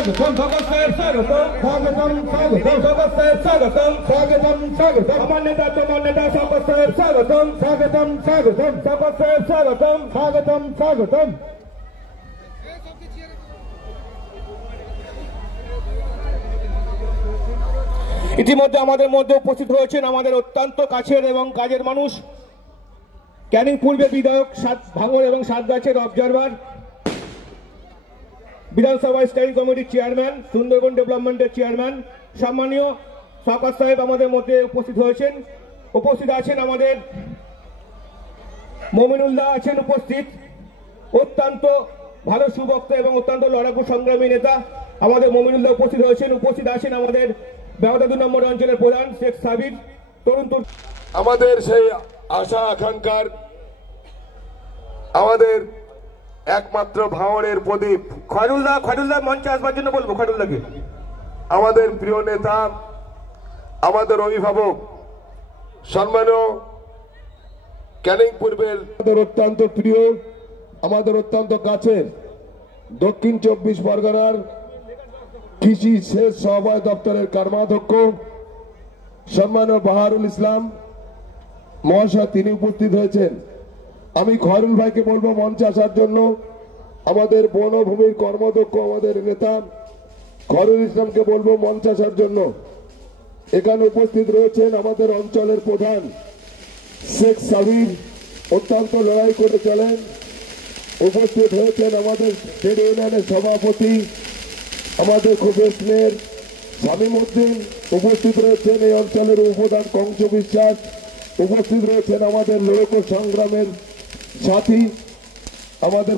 स्वागतम भगत साहेब स्वागतम स्वागतम स्वागतम भगत साहेब स्वागतम स्वागतम स्वागतम मान्यता तो मान्यता भगत साहेब स्वागतम स्वागतम स्वागतम भगत साहेब स्वागतम स्वागतम स्वागतम ইতিমধ্যে আমাদের মধ্যে উপস্থিত হয়েছেন আমাদের অত্যন্ত কাছের এবং কাজের মানুষ ক্যানিং পূর্বে বিধায়ক ভাঙড় এবং সাতগাছের অবজারভার বিধানসভা স্ট্যান্ডিং কমিটির চেয়ারম্যান সুন্দরবন ডেভেলপমেন্টের চেয়ারম্যান সম্মানীয় শওকত সাহেব আমাদের মধ্যে উপস্থিত হয়েছেন। উপস্থিত আছেন আমাদের মমিনুল্লাহ আছেন উপস্থিত, অত্যন্ত ভালো সুবক্তা এবং অত্যন্ত লড়াকু সংগ্রামী নেতা আমাদের মমিনুল্লাহ উপস্থিত হয়েছেন। উপস্থিত আছেন আমাদের বেওদা 2 নম্বর অঞ্চলের প্রধান শেখ সাবির তরুণ আমাদের সেই আশা আকাঙ্ক্ষার আমাদের একমাত্র ভাঙড়ের প্রদীপ খয়রুল্লাহ মঞ্চে আসবার জন্য বলবো। খয়রুল্লাহকে আমাদের প্রিয় নেতা, আমাদের অভিভাবক, সম্মানীয় ক্যানিং পূর্বের অত্যন্ত প্রিয়, আমাদের অত্যন্ত কাছের দক্ষিণ 24 পরগনার কৃষি সেচ সমবায় দপ্তরের কর্মাধ্যক্ষ সম্মানীয় বাহারুল ইসলাম মহাশয়, তিনি উপস্থিত হয়েছেন। আমি খয়রুল ভাইকে বলবো মঞ্চে আসার জন্য। আমাদের বনভূমির কর্মদক্ষ আমাদের নেতা খয়রুল ইসলামকে বলবো মঞ্চে আসার জন্য। এখানে উপস্থিত রয়েছেন আমাদের অঞ্চলের প্রধান শেখ সাবির, অত্যন্ত লড়াই করে চলেন। উপস্থিত হয়েছেন আমাদের ট্রেড ইউনিয়নের সভাপতি আমাদের খুবেসনের শামীম উদ্দিন, উপস্থিত রয়েছেন এই অঞ্চলের উপপ্রধান কংস বিশ্বাস, উপস্থিত রয়েছেন আমাদের লোক সংগ্রামের সাথী আমাদের